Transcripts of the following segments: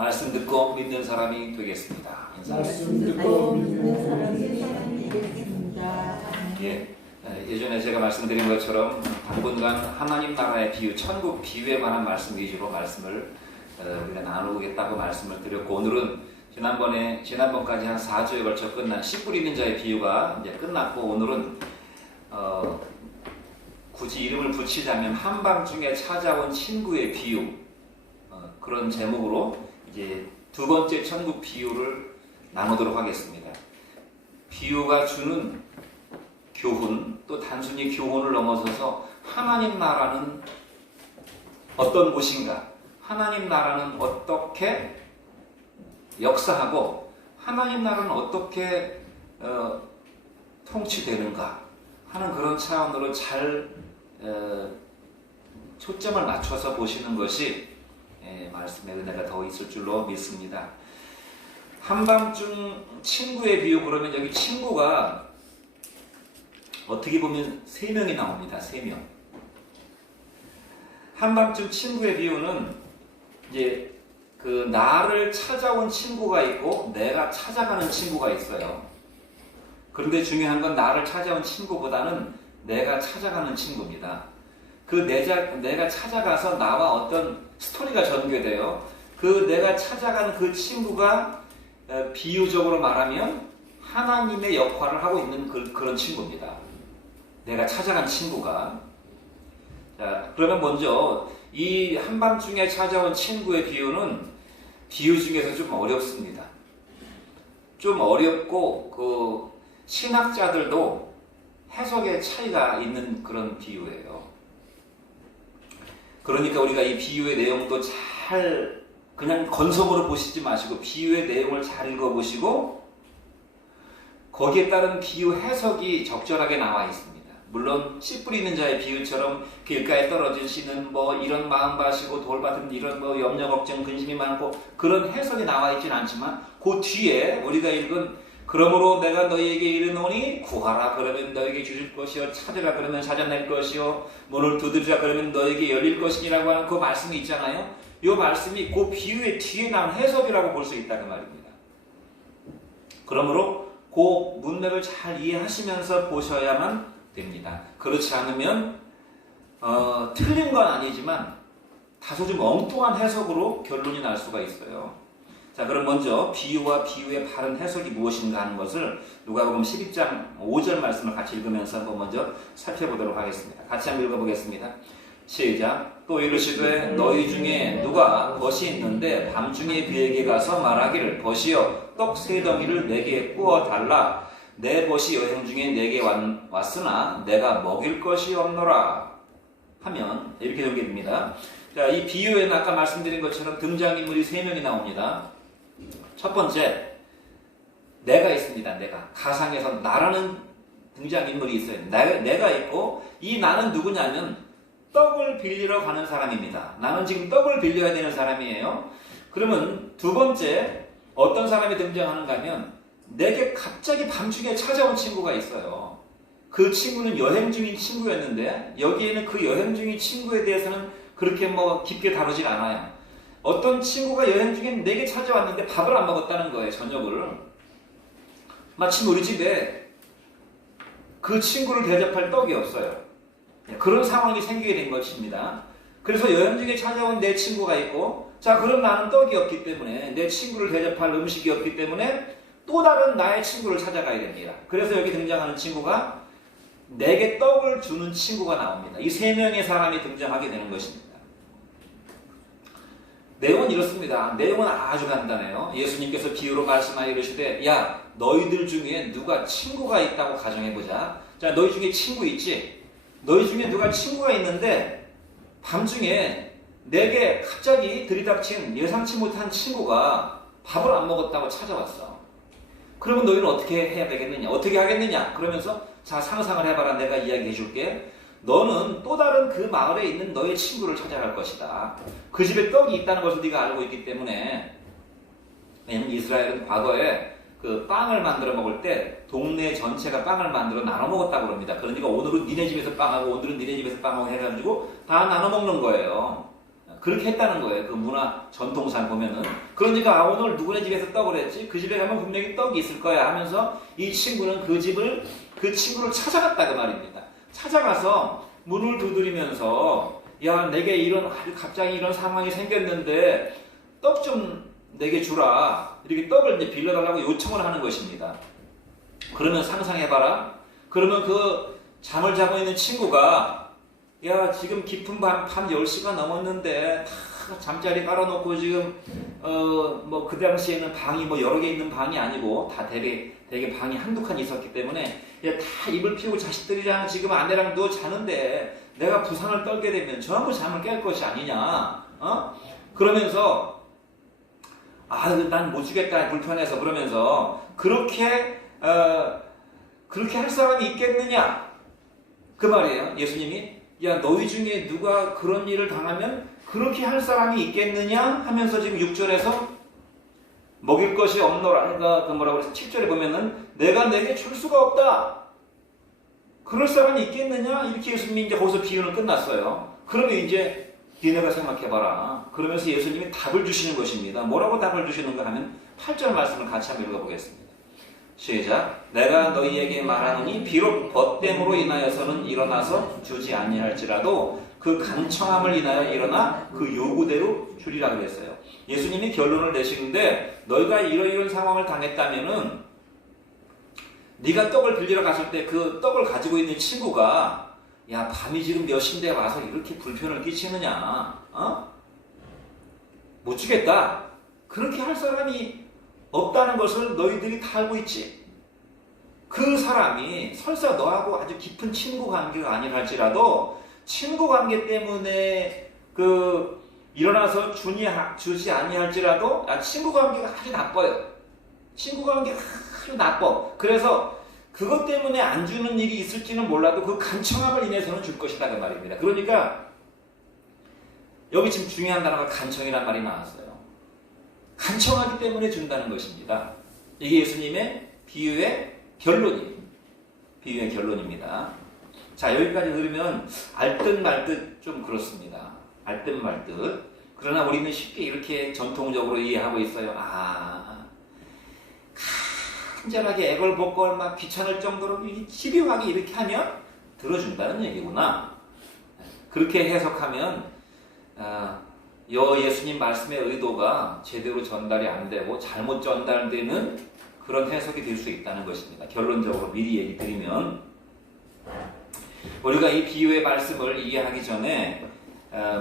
말씀 듣고 믿는 사람이 되겠습니다. 말씀 듣고 믿는 사람이 되겠습니다. 예, 예전에 제가 말씀드린 것처럼 당분간 하나님 나라의 비유, 천국 비유에 관한 말씀 위주로 말씀을 우리가 나누겠다고 말씀을 드렸고, 오늘은 지난번까지 한 4주에 걸쳐 끝난 씨 뿌리는 자의 비유가 이제 끝났고, 오늘은 굳이 이름을 붙이자면 한밤중에 찾아온 친구의 비유, 그런 제목으로 이제 두 번째 천국 비유를 나누도록 하겠습니다. 비유가 주는 교훈, 또 단순히 교훈을 넘어서서 하나님 나라는 어떤 곳인가, 하나님 나라는 어떻게 역사하고 하나님 나라는 어떻게 통치되는가 하는 그런 차원으로 잘 초점을 맞춰서 보시는 것이 말씀의 은혜가 더 있을 줄로 믿습니다. 한밤중 친구의 비유, 그러면 여기 친구가 어떻게 보면 3명이 나옵니다. 3명. 한밤중 친구의 비유는 이제 그 나를 찾아온 친구가 있고 내가 찾아가는 친구가 있어요. 그런데 중요한 건 나를 찾아온 친구보다는 내가 찾아가는 친구입니다. 그 내가 찾아가서 나와 어떤 스토리가 전개돼요. 그 내가 찾아가는 그 친구가 비유적으로 말하면 하나님의 역할을 하고 있는 그런 친구입니다. 내가 찾아간 친구가. 자, 그러면 먼저 이 한밤중에 찾아온 친구의 비유는 비유 중에서 좀 어렵습니다. 좀 어렵고 그 신학자들도 해석의 차이가 있는 그런 비유예요. 그러니까 우리가 이 비유의 내용도 잘 그냥 건성으로 보시지 마시고 비유의 내용을 잘 읽어보시고 거기에 따른 비유 해석이 적절하게 나와 있습니다. 물론 씨 뿌리는 자의 비유처럼 길가에 떨어진 씨는 뭐 이런 마음 가시고 돌밭은 이런 뭐 염려 걱정 근심이 많고 그런 해석이 나와 있진 않지만 그 뒤에 우리가 읽은 그러므로 내가 너희에게 이르노니 구하라 그러면 너희에게 주실 것이요 찾으라 그러면 찾아낼 것이요 문을 두드리라 그러면 너희에게 열릴 것이라고 하는 그 말씀이 있잖아요. 이 말씀이 그 비유의 뒤에 나온 해석이라고 볼 수 있다는 말입니다. 그러므로 그 문맥을 잘 이해하시면서 보셔야만 됩니다. 그렇지 않으면 틀린 건 아니지만 다소 좀 엉뚱한 해석으로 결론이 날 수가 있어요. 자, 그럼 먼저 비유와 비유의 바른 해석이 무엇인가 하는 것을 누가복음 12장 5절 말씀을 같이 읽으면서 한번 먼저 살펴보도록 하겠습니다. 같이 한번 읽어보겠습니다. 시작. 또 이르시되 너희 중에 누가 벗이 있는데 밤중에 그에게 가서 말하기를 벗이여 떡 3덩이를 내게 구워 달라. 내 벗이 여행 중에 내게 왔으나 내가 먹일 것이 없노라 하면 이렇게 전개됩니다. 자, 이 비유에는 아까 말씀드린 것처럼 등장인물이 3명이 나옵니다. 첫 번째, 내가 있습니다. 내가. 가상에서 나라는 등장인물이 있어요. 내가 있고 이 나는 누구냐면 떡을 빌리러 가는 사람입니다. 나는 지금 떡을 빌려야 되는 사람이에요. 그러면 두 번째 어떤 사람이 등장하는가 하면 내게 갑자기 밤중에 찾아온 친구가 있어요. 그 친구는 여행 중인 친구였는데 여기에는 그 여행 중인 친구에 대해서는 그렇게 뭐 깊게 다루질 않아요. 어떤 친구가 여행 중에 내게 찾아왔는데 밥을 안 먹었다는 거예요. 저녁을. 마침 우리 집에 그 친구를 대접할 떡이 없어요. 그런 상황이 생기게 된 것입니다. 그래서 여행 중에 찾아온 내 친구가 있고, 자, 그럼 나는 떡이 없기 때문에 내 친구를 대접할 음식이 없기 때문에 또 다른 나의 친구를 찾아가야 됩니다. 그래서 여기 등장하는 친구가 내게 떡을 주는 친구가 나옵니다. 이 3명의 사람이 등장하게 되는 것입니다. 내용은 이렇습니다. 내용은 아주 간단해요. 예수님께서 비유로 말씀하여 이르시되 야, 너희들 중에 누가 친구가 있다고 가정해보자. 자, 너희 중에 친구 있지? 너희 중에 누가 친구가 있는데 밤중에 내게 갑자기 들이닥친 예상치 못한 친구가 밥을 안 먹었다고 찾아왔어. 그러면 너희는 어떻게 해야 되겠느냐? 어떻게 하겠느냐? 그러면서 자, 상상을 해봐라. 내가 이야기해 줄게. 너는 또 다른 그 마을에 있는 너의 친구를 찾아갈 것이다. 그 집에 떡이 있다는 것을 네가 알고 있기 때문에, 왜냐면 이스라엘은 과거에 그 빵을 만들어 먹을 때 동네 전체가 빵을 만들어 나눠 먹었다고 합니다. 그러니까 오늘은 니네 집에서 빵하고 오늘은 니네 집에서 빵하고 해가지고 다 나눠 먹는 거예요. 그렇게 했다는 거예요. 그 문화 전통상 보면은. 그러니까 아, 오늘 누구네 집에서 떡을 했지? 그 집에 가면 분명히 떡이 있을 거야 하면서 이 친구는 그 친구를 찾아갔다 그 말입니다. 찾아가서 문을 두드리면서 야, 내게 아주 갑자기 이런 상황이 생겼는데 떡 좀 내게 주라. 이렇게 떡을 이제 빌려달라고 요청을 하는 것입니다. 그러면 상상해봐라. 그러면 그 잠을 자고 있는 친구가 야, 지금 깊은 밤 10시가 넘었는데 다 잠자리 깔아놓고 지금 뭐 그 당시에는 방이 뭐 여러 개 있는 방이 아니고 다 대개 방이 한두 칸 있었기 때문에 야, 다 이불 피우고 자식들이랑 지금 아내랑도 자는데 내가 부상을 떨게 되면 전부 잠을 깰 것이 아니냐. 그러면서 아, 난 못 주겠다 불편해서 그러면서 그렇게 할 사람이 있겠느냐 그 말이에요. 예수님이 야, 너희 중에 누가 그런 일을 당하면 그렇게 할 사람이 있겠느냐 하면서 지금 6절에서 먹일 것이 없노라. 그러니까 그 뭐라고 그래서 7절에 보면은 내가 내게 줄 수가 없다. 그럴 사람이 있겠느냐? 이렇게 예수님이 이제 거기서 비유는 끝났어요. 그러면 이제 니네가 생각해봐라. 그러면서 예수님이 답을 주시는 것입니다. 뭐라고 답을 주시는가 하면 8절 말씀을 같이 한번 읽어보겠습니다. 시작. 내가 너희에게 말하노니 비록 벗됨으로 인하여서는 일어나서 주지 아니할지라도 그 간청함을 인하여 일어나 그 요구대로 주리라 그랬어요. 예수님이 결론을 내시는데 너희가 이런 상황을 당했다면은 네가 떡을 빌리러 갔을 때 그 떡을 가지고 있는 친구가 야, 밤이 지금 몇 시인데 와서 이렇게 불편을 끼치느냐? 못 주겠다. 그렇게 할 사람이 없다는 것을 너희들이 다 알고 있지. 그 사람이 설사 너하고 아주 깊은 친구 관계가 아니랄지라도 친구 관계 때문에 일어나서 주지 아니할지라도 친구 관계가 아주 나빠요. 친구 관계가 아주 나빠. 그래서 그것 때문에 안 주는 일이 있을지는 몰라도 그 간청함을 인해서는 줄 것이다 그 말입니다. 그러니까 여기 지금 중요한 단어가 간청이란 말이 나왔어요. 간청하기 때문에 준다는 것입니다. 이게 예수님의 비유의 결론입니다. 자, 여기까지 들으면 알듯 말듯 좀 그렇습니다. 알듯 말듯. 그러나 우리는 쉽게 이렇게 전통적으로 이해하고 있어요. 간절하게 애걸복걸 막 귀찮을 정도로 집요하게 이렇게 하면 들어준다는 얘기구나. 그렇게 해석하면 예수님 말씀의 의도가 제대로 전달이 안 되고 잘못 전달되는 그런 해석이 될 수 있다는 것입니다. 결론적으로 미리 얘기 드리면 우리가 이 비유의 말씀을 이해하기 전에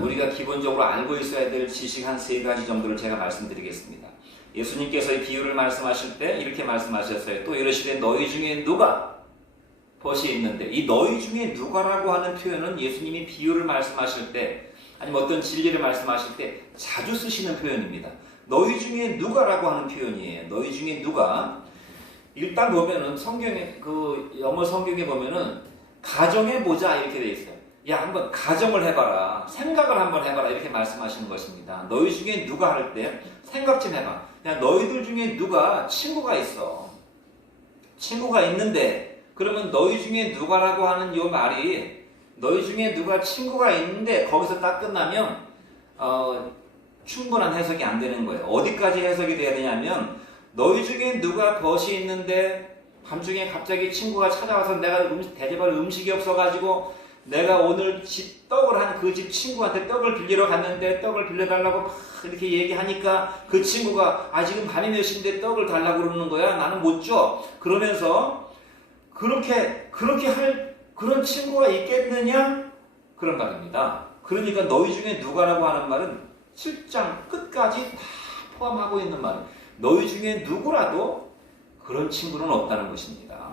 우리가 기본적으로 알고 있어야 될 지식 한 3가지 정도를 제가 말씀드리겠습니다. 예수님께서 이 비유를 말씀하실 때 이렇게 말씀하셨어요. 또 이러시되 너희 중에 누가 벗이 있는데, 이 너희 중에 누가라고 하는 표현은 예수님이 비유를 말씀하실 때 아니면 어떤 진리를 말씀하실 때 자주 쓰시는 표현입니다. 너희 중에 누가라고 하는 표현이에요. 너희 중에 누가. 일단 보면은 성경에 영어 성경에 보면은 가정해 보자 이렇게 돼 있어요. 야, 한번 가정을 해봐라. 생각을 한번 해봐라. 이렇게 말씀하시는 것입니다. 너희 중에 누가 할 때 생각 좀 해봐. 그냥 너희들 중에 누가 친구가 있어. 친구가 있는데, 그러면 너희 중에 누가라고 하는 이 말이 너희 중에 누가 친구가 있는데 거기서 딱 끝나면 충분한 해석이 안 되는 거예요. 어디까지 해석이 돼야 되냐면 너희 중에 누가 벗이 있는데 밤중에 갑자기 친구가 찾아와서 내가 대접할 음식이 없어가지고 내가 오늘 떡을 한 그 집 친구한테 떡을 빌리러 갔는데 떡을 빌려달라고 막 이렇게 얘기하니까 그 친구가 지금 밤이 몇 시인데 떡을 달라고 그러는 거야. 나는 못 줘. 그러면서 그렇게 할 그런 친구가 있겠느냐? 그런 말입니다. 그러니까 너희 중에 누가라고 하는 말은 7장 끝까지 다 포함하고 있는 말이에요. 너희 중에 누구라도 그런 친구는 없다는 것입니다.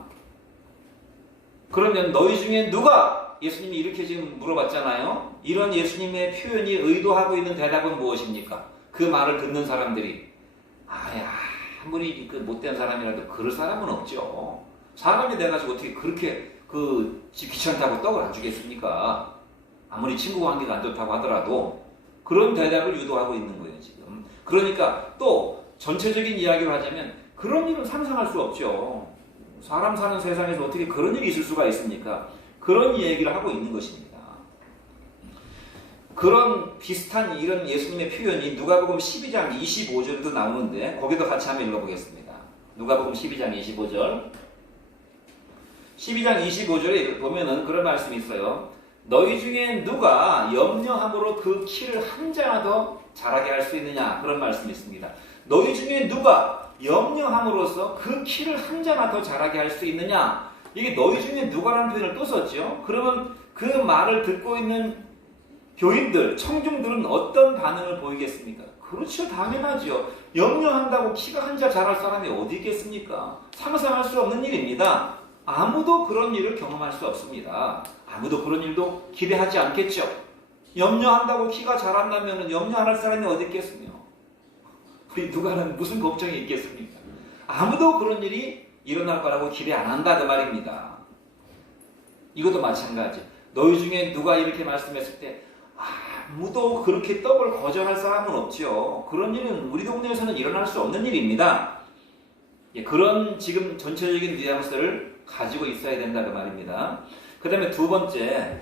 그러면 너희 중에 누가? 예수님이 이렇게 지금 물어봤잖아요. 이런 예수님의 표현이 의도하고 있는 대답은 무엇입니까? 그 말을 듣는 사람들이 아무리 못된 사람이라도 그럴 사람은 없죠. 사람이 돼가지고 어떻게 그렇게 귀찮다고 떡을 안 주겠습니까? 아무리 친구 관계가 안 좋다고 하더라도 그런 대답을 유도하고 있는 거예요 지금. 그러니까 또 전체적인 이야기를 하자면 그런 일은 상상할 수 없죠. 사람 사는 세상에서 어떻게 그런 일이 있을 수가 있습니까? 그런 얘기를 하고 있는 것입니다. 그런 비슷한 이런 예수님의 표현이 누가복음 12장 25절도 나오는데 거기도 같이 한번 읽어보겠습니다. 누가복음 12장 25절. 12장 25절에 보면은 그런 말씀이 있어요. 너희 중에 누가 염려함으로 그 키를 한 자나 더 자라게 할 수 있느냐, 그런 말씀이 있습니다. 너희 중에 누가 염려함으로써 그 키를 한 자나 더 자라게 할 수 있느냐, 이게 너희 중에 누가라는 표현을 또 썼죠. 그러면 그 말을 듣고 있는 교인들, 청중들은 어떤 반응을 보이겠습니까? 그렇죠, 당연하죠. 염려한다고 키가 한 자 자랄 사람이 어디 있겠습니까? 상상할 수 없는 일입니다. 아무도 그런 일을 경험할 수 없습니다. 아무도 그런 일도 기대하지 않겠죠. 염려한다고 키가 자란다면 염려 안 할 사람이 어디 있겠습니까? 우리 누가는 무슨 걱정이 있겠습니까? 아무도 그런 일이 일어날 거라고 기대 안 한다 그 말입니다. 이것도 마찬가지. 너희 중에 누가 이렇게 말씀했을 때 아무도 그렇게 떡을 거절할 사람은 없죠. 그런 일은 우리 동네에서는 일어날 수 없는 일입니다. 예, 그런 지금 전체적인 뉘앙스를 가지고 있어야 된다 그 말입니다. 그 다음에 두 번째,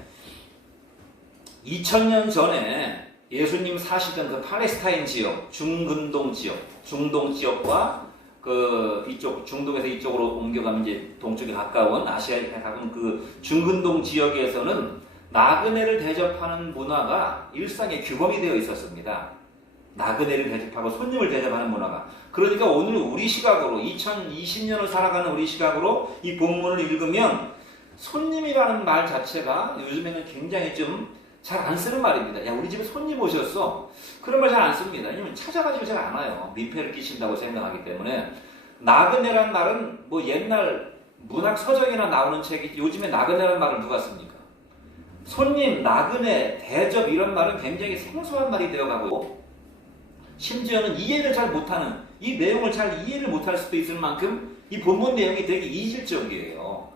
2000년 전에 예수님 사시던 그 팔레스타인 지역, 중근동 지역, 중동 지역과 그 이쪽 중동에서 이쪽으로 옮겨가면 이제 동쪽에 가까운 아시아에 가까운 그 중근동 지역에서는 나그네를 대접하는 문화가 일상의 규범이 되어 있었습니다. 나그네를 대접하고 손님을 대접하는 문화가. 그러니까 오늘 우리 시각으로 2020년을 살아가는 우리 시각으로 이 본문을 읽으면 손님이라는 말 자체가 요즘에는 굉장히 좀 잘 안 쓰는 말입니다. 야, 우리 집에 손님 오셨어. 그런 말 잘 안 씁니다. 왜냐면 찾아가지고 잘 안 와요. 민폐를 끼친다고 생각하기 때문에. 나그네란 말은 뭐 옛날 문학 서적이나 나오는 책이, 요즘에 나그네란 말을 누가 씁니까? 손님, 나그네, 대접 이런 말은 굉장히 생소한 말이 되어가고 심지어는 이해를 잘 못하는, 이 내용을 잘 이해를 못할 수도 있을 만큼 이 본문 내용이 되게 이질적이에요.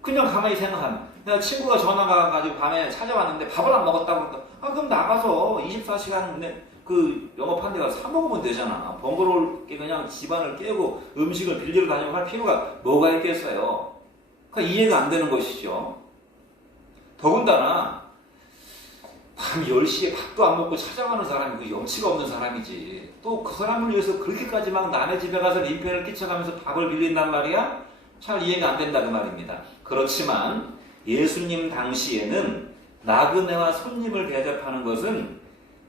그냥 가만히 생각하면, 내가 친구가 전화가 와가지고 밤에 찾아왔는데 밥을 안 먹었다고 그러니까 그럼 나가서 24시간 그 영업한 데 가서 사 먹으면 되잖아. 번거롭게 그냥 집안을 깨고 음식을 빌리러 다니고 할 필요가 뭐가 있겠어요. 그러니까 이해가 안 되는 것이죠. 더군다나 밤 10시에 밥도 안 먹고 찾아가는 사람이 그 염치가 없는 사람이지. 또 그 사람을 위해서 그렇게까지 막 남의 집에 가서 민폐를 끼쳐가면서 밥을 빌린단 말이야? 잘 이해가 안 된다 그 말입니다. 그렇지만 예수님 당시에는 나그네와 손님을 대접하는 것은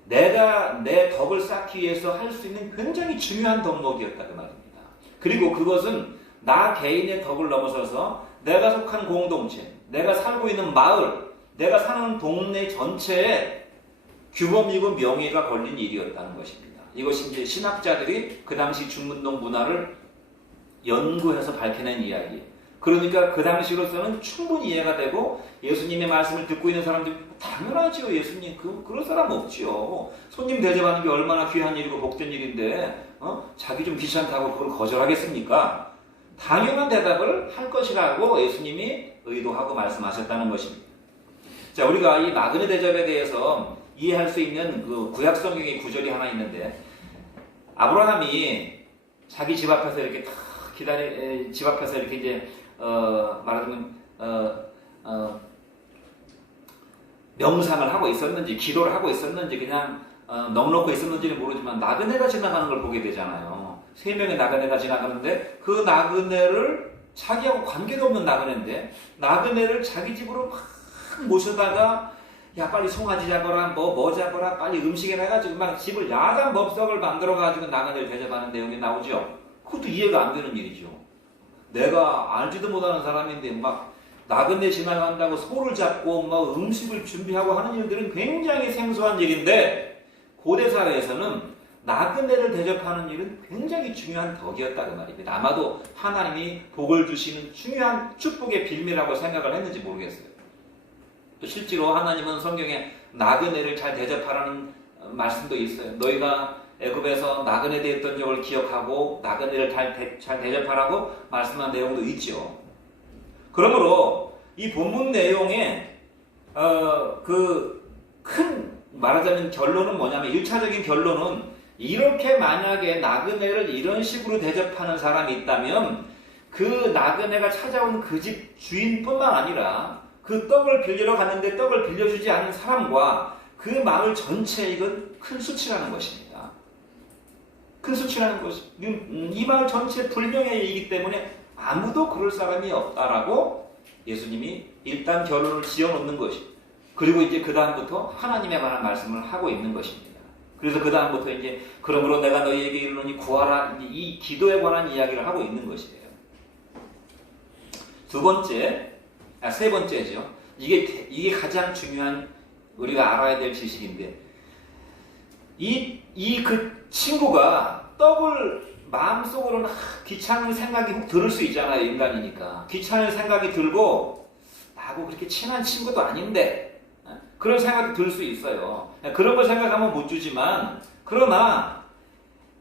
내가 내 덕을 쌓기 위해서 할 수 있는 굉장히 중요한 덕목이었다 그 말입니다. 그리고 그것은 나 개인의 덕을 넘어서서 내가 속한 공동체, 내가 살고 있는 마을, 내가 사는 동네 전체에 규범이고 명예가 걸린 일이었다는 것입니다. 이것이 이제 신학자들이 그 당시 중근동 문화를 연구해서 밝혀낸 이야기예요. 그러니까 그 당시로서는 충분히 이해가 되고 예수님의 말씀을 듣고 있는 사람들이 당연하지요. 예수님 그럴 사람 없지요. 손님 대접하는 게 얼마나 귀한 일이고 복된 일인데 자기 좀 귀찮다고 그걸 거절하겠습니까? 당연한 대답을 할 것이라고 예수님이 의도하고 말씀하셨다는 것입니다. 자, 우리가 이 나그네 대접에 대해서 이해할 수 있는 그 구약 성경의 구절이 하나 있는데, 아브라함이 자기 집 앞에서 이렇게 탁 집 앞에서 이렇게 이제 말하자면 명상을 하고 있었는지 기도를 하고 있었는지 그냥 넋놓고 있었는지는 모르지만 나그네가 지나가는 걸 보게 되잖아요. 3명의 나그네가 지나가는데 그 나그네를 자기하고 관계도 없는 나그네인데 나그네를 자기 집으로 막 모셔다가 야 빨리 송아지 잡아라 뭐 잡아라 빨리 음식 해가지고 막 집을 야단 법석을 만들어가지고 나그네를 대접하는 내용이 나오죠. 그것도 이해가 안 되는 일이죠. 내가 알지도 못하는 사람인데 막 나그네 지나간다고 소를 잡고 막 음식을 준비하고 하는 일들은 굉장히 생소한 일인데 고대 사회에서는 나그네를 대접하는 일은 굉장히 중요한 덕이었다 그 말입니다. 아마도 하나님이 복을 주시는 중요한 축복의 빌미라고 생각을 했는지 모르겠어요. 또 실제로 하나님은 성경에 나그네를 잘 대접하라는 말씀도 있어요. 너희가 애굽에서 나그네 되었던 적을 기억하고 나그네를 잘 대접하라고 말씀한 내용도 있죠. 그러므로 이 본문 내용에 그 큰 말하자면 결론은 뭐냐면 1차적인 결론은 이렇게 만약에 나그네를 이런 식으로 대접하는 사람이 있다면 그 나그네가 찾아온 그 집 주인뿐만 아니라 그 떡을 빌리러 갔는데 떡을 빌려주지 않은 사람과 그 마을 전체에 이건 큰 수치라는 것입니다. 큰 수치라는 것이 이 마을 전체 불명예의 일이기 때문에 아무도 그럴 사람이 없다라고 예수님이 일단 결론을 지어놓는 것이. 그리고 이제 그 다음부터 하나님에 관한 말씀을 하고 있는 것입니다. 그래서 그 다음부터 이제 그러므로 내가 너희에게 이르노니 구하라, 이 기도에 관한 이야기를 하고 있는 것이에요. 세 번째죠. 이게 가장 중요한 우리가 알아야 될 지식인데, 그 친구가 떡을 마음속으로는 귀찮은 생각이 훅 들을 수 있잖아요. 인간이니까. 귀찮은 생각이 들고 나하고 그렇게 친한 친구도 아닌데 그런 생각이 들 수 있어요. 그런 걸 생각하면 못 주지만, 그러나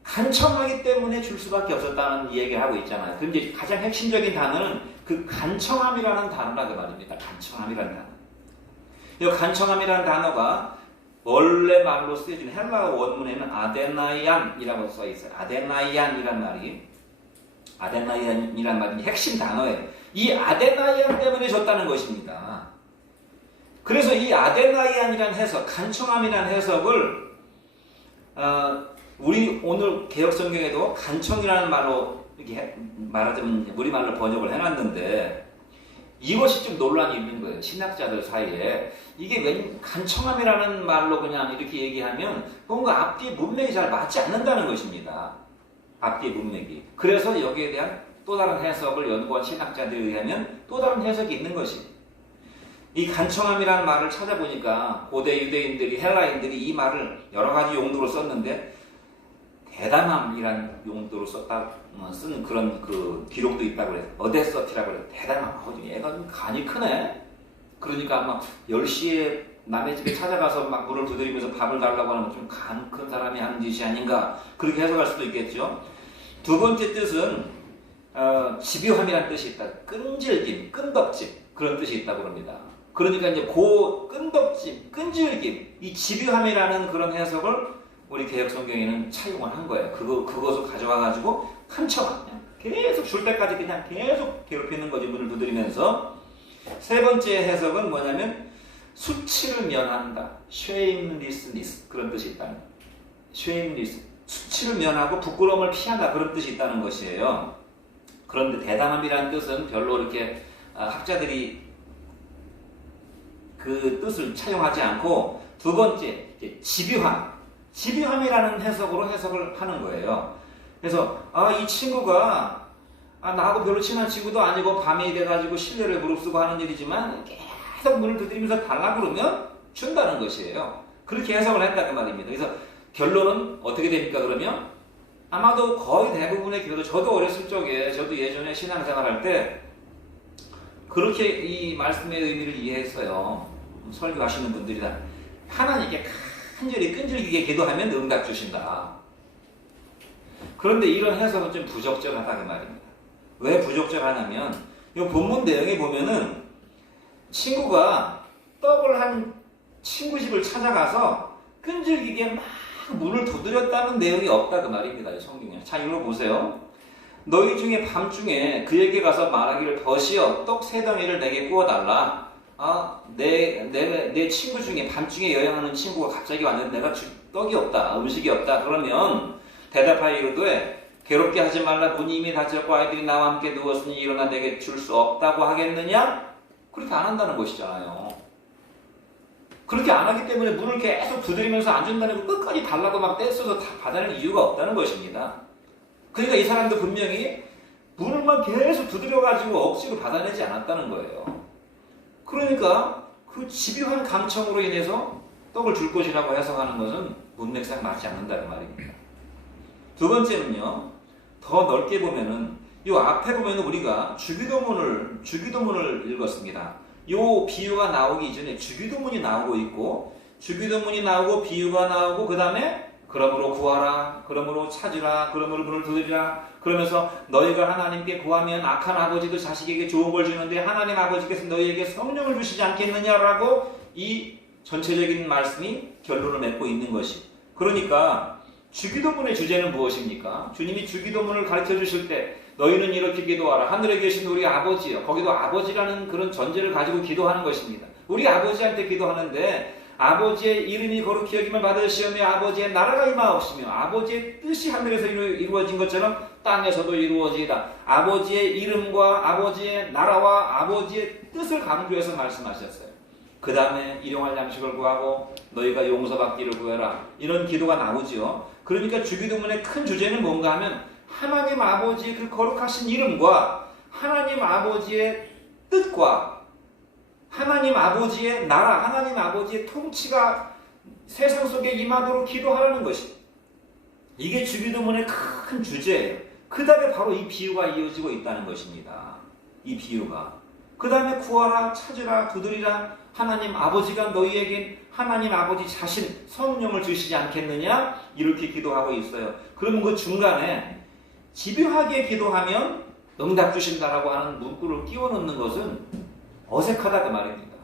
간청하기 때문에 줄 수밖에 없었다는 얘기를 하고 있잖아요. 그럼 이제 가장 핵심적인 단어는 그 간청함이라는 단어라고 말입니다. 간청함이라는 단어. 이 간청함이라는 단어가 원래 말로 쓰여진 헬라어 원문에는 아데나이안이라고 써 있어요. 아데나이안이란 말이 핵심 단어예요. 이 아데나이안 때문에 줬다는 것입니다. 그래서 이 아데나이안이라는 해석, 간청함이라는 해석을 우리 오늘 개혁성경에도 간청이라는 말로 이렇게 말하자면 우리말로 번역을 해놨는데, 이것이 좀 논란이 있는 거예요. 신학자들 사이에. 이게 웬 간청함이라는 말로 그냥 이렇게 얘기하면 뭔가 앞뒤 문맥이 잘 맞지 않는다는 것입니다. 앞뒤 문맥이. 그래서 여기에 대한 또 다른 해석을 연구한 신학자들에 의하면 또 다른 해석이 있는 것입니다. 이 간청함이라는 말을 찾아보니까 고대 유대인들이, 헬라인들이 이 말을 여러 가지 용도로 썼는데, 대담함이라는 용도로 쓴 그런 그 기록도 있다고 그래요. 어데서티라고 그래요. 대담함. 얘가 좀 간이 크네. 그러니까 막 10시에 남의 집에 찾아가서 막 문을 두드리면서 밥을 달라고 하는 좀 간 큰 사람이 하는 짓이 아닌가. 그렇게 해석할 수도 있겠죠. 두 번째 뜻은 집요함이라는 뜻이 있다. 끈질김, 끈덕짐, 그런 뜻이 있다고 합니다. 그러니까 이제 끈덕짐, 끈질김, 이 집요함이라는 그런 해석을 우리 개혁성경에는 차용을 한 거예요. 그것을 가져와가지고 간청함, 계속 줄 때까지 그냥 계속 괴롭히는 거지, 문을 두드리면서. 세 번째 해석은 뭐냐면 수치를 면한다. shamelessness, 그런 뜻이 있다는 거예요. shameless, 수치를 면하고 부끄러움을 피한다, 그런 뜻이 있다는 것이에요. 그런데 대담함이라는 뜻은 별로 이렇게 학자들이 그 뜻을 차용하지 않고, 두 번째 집요함이라는 해석으로 해석을 하는 거예요. 그래서 이 친구가 나하고 별로 친한 친구도 아니고 밤이 돼가지고 신뢰를 무릅쓰고 하는 일이지만 계속 문을 두드리면서 달라고 그러면 준다는 것이에요. 그렇게 해석을 했다 그 말입니다. 그래서 결론은 어떻게 됩니까? 그러면 아마도 거의 대부분의 교도, 저도 어렸을 적에, 저도 예전에 신앙생활할 때 그렇게 이 말씀의 의미를 이해했어요. 설교하시는 분들이 다 하나님께 간절히 끈질기게 기도하면 응답 주신다. 그런데 이런 해석은 좀 부적절하다 그 말입니다. 왜 부적절하냐면 이 본문 내용에 보면은 친구가 떡을 한 친구 집을 찾아가서 끈질기게 막 문을 두드렸다는 내용이 없다 그 말입니다. 성경에. 자, 읽어보세요. 너희 중에 밤중에 그에게 가서 말하기를 더시어 떡 3덩이를 내게 구워달라. 내 친구 중에 밤중에 여행하는 친구가 갑자기 왔는데 내가 떡이 없다, 음식이 없다. 그러면 대답하여 이르되 괴롭게 하지 말라. 문이 이미 닫혔고 아이들이 나와 함께 누웠으니 일어나 내게 줄 수 없다고 하겠느냐? 그렇게 안 한다는 것이잖아요. 그렇게 안 하기 때문에 문을 계속 두드리면서 안 준다는 거, 끝까지 달라고 막 떼써서 다 받아낼 이유가 없다는 것입니다. 그러니까 이 사람도 분명히 문을만 계속 두드려가지고 억지로 받아내지 않았다는 거예요. 그러니까 그 집요한 감청으로 인해서 떡을 줄 것이라고 해석하는 것은 문맥상 맞지 않는다는 말입니다. 두 번째는요, 더 넓게 보면은 이 앞에 보면은 우리가 주기도문을 읽었습니다. 이 비유가 나오기 이전에 주기도문이 나오고 있고, 주기도문이 나오고 비유가 나오고, 그 다음에 그러므로 구하라, 그러므로 찾으라, 그러므로 문을 두드리라, 그러면서 너희가 하나님께 구하면 악한 아버지도 자식에게 좋은 걸 주는데 하나님 아버지께서 너희에게 성령을 주시지 않겠느냐라고 이 전체적인 말씀이 결론을 맺고 있는 것이. 그러니까 주기도문의 주제는 무엇입니까? 주님이 주기도문을 가르쳐 주실 때 너희는 이렇게 기도하라. 하늘에 계신 우리 아버지요. 거기도 아버지라는 그런 전제를 가지고 기도하는 것입니다. 우리 아버지한테 기도하는데 아버지의 이름이 거룩히 여김을 받으시오며 아버지의 나라가 임하옵시며 아버지의 뜻이 하늘에서 이루어진 것처럼 땅에서도 이루어지이다. 아버지의 이름과 아버지의 나라와 아버지의 뜻을 강조해서 말씀하셨어요. 그 다음에 일용할 양식을 구하고 너희가 용서받기를 구해라. 이런 기도가 나오죠. 그러니까 주기도문의 큰 주제는 뭔가 하면 하나님 아버지의 그 거룩하신 이름과 하나님 아버지의 뜻과 하나님 아버지의 나라, 하나님 아버지의 통치가 세상 속에 임하도록 기도하라는 것이 이게 주기도문의 큰 주제예요. 그 다음에 바로 이 비유가 이어지고 있다는 것입니다. 이 비유가. 그 다음에 구하라, 찾으라, 두드리라. 하나님 아버지가 너희에게 하나님 아버지 자신 성령을 주시지 않겠느냐? 이렇게 기도하고 있어요. 그러면 그 중간에 집요하게 기도하면 응답 주신다라고 하는 문구를 끼워 넣는 것은 어색하다 그 말입니다.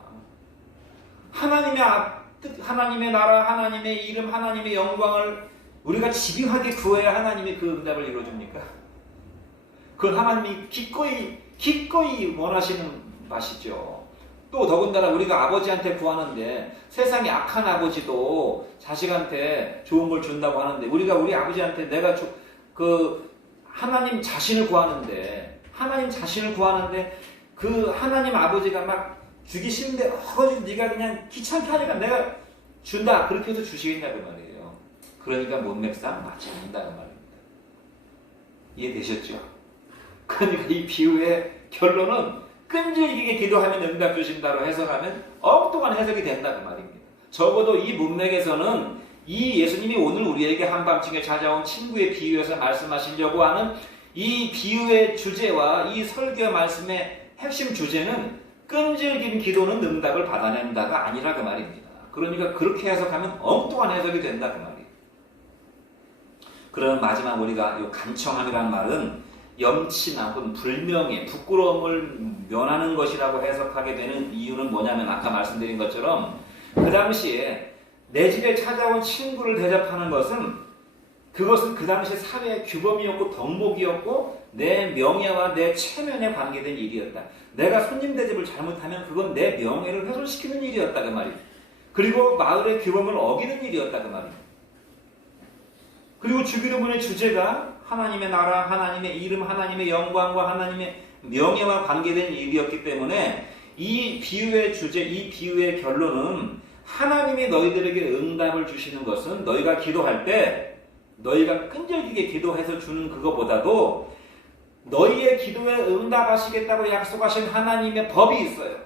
하나님의 나라, 하나님의 이름, 하나님의 영광을 우리가 집요하게 구해야 하나님이 그 응답을 이루어줍니까? 그건 하나님이 기꺼이 원하시는 맛이죠. 또 더군다나 우리가 아버지한테 구하는데 세상에 악한 아버지도 자식한테 좋은 걸 준다고 하는데 우리가 우리 아버지한테 내가 하나님 자신을 구하는데 그 하나님 아버지가 막 주기 싫은데 네가 그냥 귀찮게 하니까 내가 준다 그렇게 해서 주시겠냐고 말이에요. 그러니까 문맥상 맞지 않는다는 말입니다. 이해되셨죠? 그러니까 이 비유의 결론은 끈질기게 기도하면 응답 주신다로 해석하면 엉뚱한 해석이 된다는 말입니다. 적어도 이 문맥에서는 이 예수님이 오늘 우리에게 한밤중에 찾아온 친구의 비유에서 말씀하시려고 하는 이 비유의 주제와 이 설교 말씀의 핵심 주제는 끈질긴 기도는 응답을 받아낸다가 아니라 그 말입니다. 그러니까 그렇게 해석하면 엉뚱한 해석이 된다 그 말이에요. 그러면 마지막 우리가 이 간청함이라는 말은 염치나 혹은 불명예, 부끄러움을 면하는 것이라고 해석하게 되는 이유는 뭐냐면 아까 말씀드린 것처럼 그 당시에 내 집에 찾아온 친구를 대접하는 것은 그것은 그 당시 사회의 규범이었고 덕목이었고 내 명예와 내 체면에 관계된 일이었다. 내가 손님 대접을 잘못하면 그건 내 명예를 훼손시키는 일이었다 그 말이에요. 그리고 마을의 규범을 어기는 일이었다 그 말이에요. 그리고 주기도문의 주제가 하나님의 나라, 하나님의 이름, 하나님의 영광과 하나님의 명예와 관계된 일이었기 때문에 이 비유의 주제, 이 비유의 결론은 하나님이 너희들에게 응답을 주시는 것은 너희가 기도할 때 너희가 끈질기게 기도해서 주는 그거보다도 너희의 기도에 응답하시겠다고 약속하신 하나님의 법이 있어요.